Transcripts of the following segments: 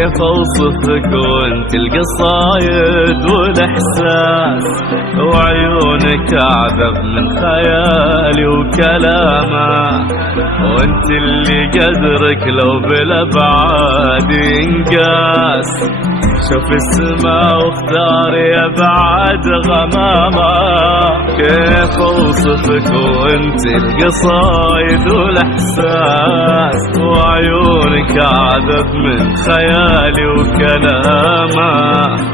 كيف اوصفك وانت القصايد والاحساس، وعيونك اعذب من خيالي وكلامه، وانت اللي قدرك لو بالابعاد ينقاس. شوف السما واختار يا بعد غمامة، كيف اوصفك وانت القصايد والاحساس، وعيونك اعذب من خيالي وكلامه،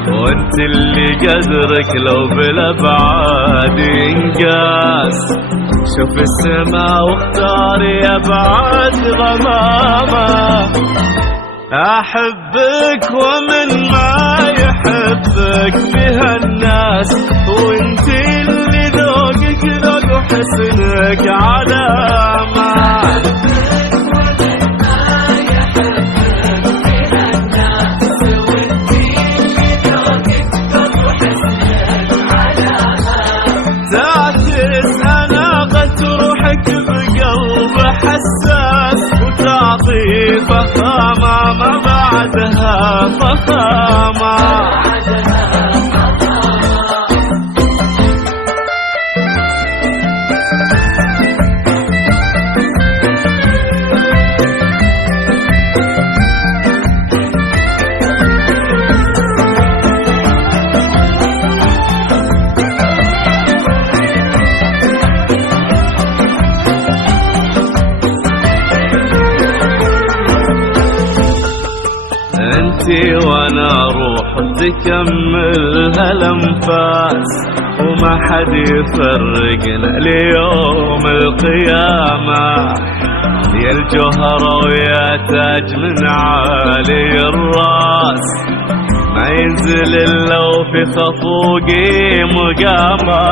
وانت اللي قدرك لو بالابعاد ينقاس. شوف السما واختار يا بعد غمامة، أحبك ومن ما يحبك بها الناس، وانت اللي ذوقك ذوق وحسنك علامة. تعكس أناقة روحك بقلب حساس، وتعطي فخامة ما بعدها فخامة. انتي وانا روح تكملها الانفاس، وما حد يفرقنا ليوم القيامة. يا الجوهرة ويا تاج من عالي الراس، ما ينزل الا وفي خفوقي مقامة.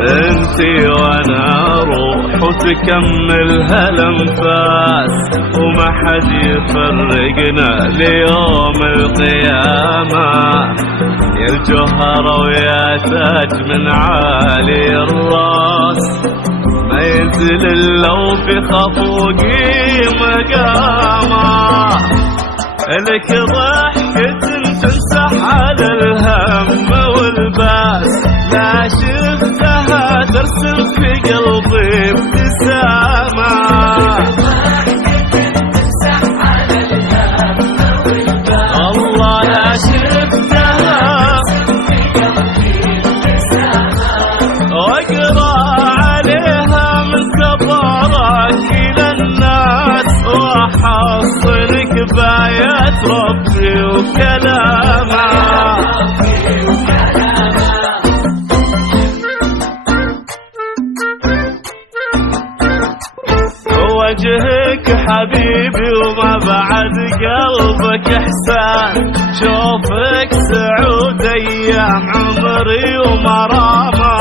انتي وانا روح وتكملها الانفاس، وما حد يفرقنا ليوم القيامة. يا الجوهرة ويا تاج من عالي الراس، ما ينزل الا وفي خفوقي مقامة. لك ضحكة تمسح على الهم والباس، لا شفتها ترسم في قلبي ابتسامة. الله لا شفتها واقرا عليها من كبرك الى الناس، واحصلك بايات ربي وكلامه. وجهك حبيبي وما بعد قلبك احسان، شوفك سعود ايام عمري ومرامه.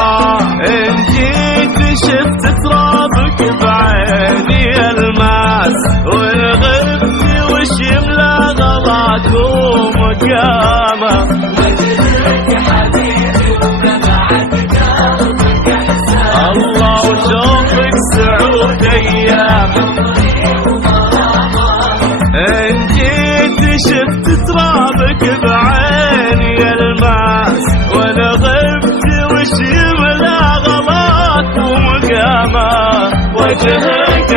ان جيت شفت ترابك بعيني الماس، وان غبتي وش يملى غلاك ومقامه. وجهك حبيبي وما بعد قلبك احسان، الله وشوفك سعود ايام ان جيت شفت ترابك بعيني الماس، وانا غبت وش يملى غلاك ومقامه. وجهك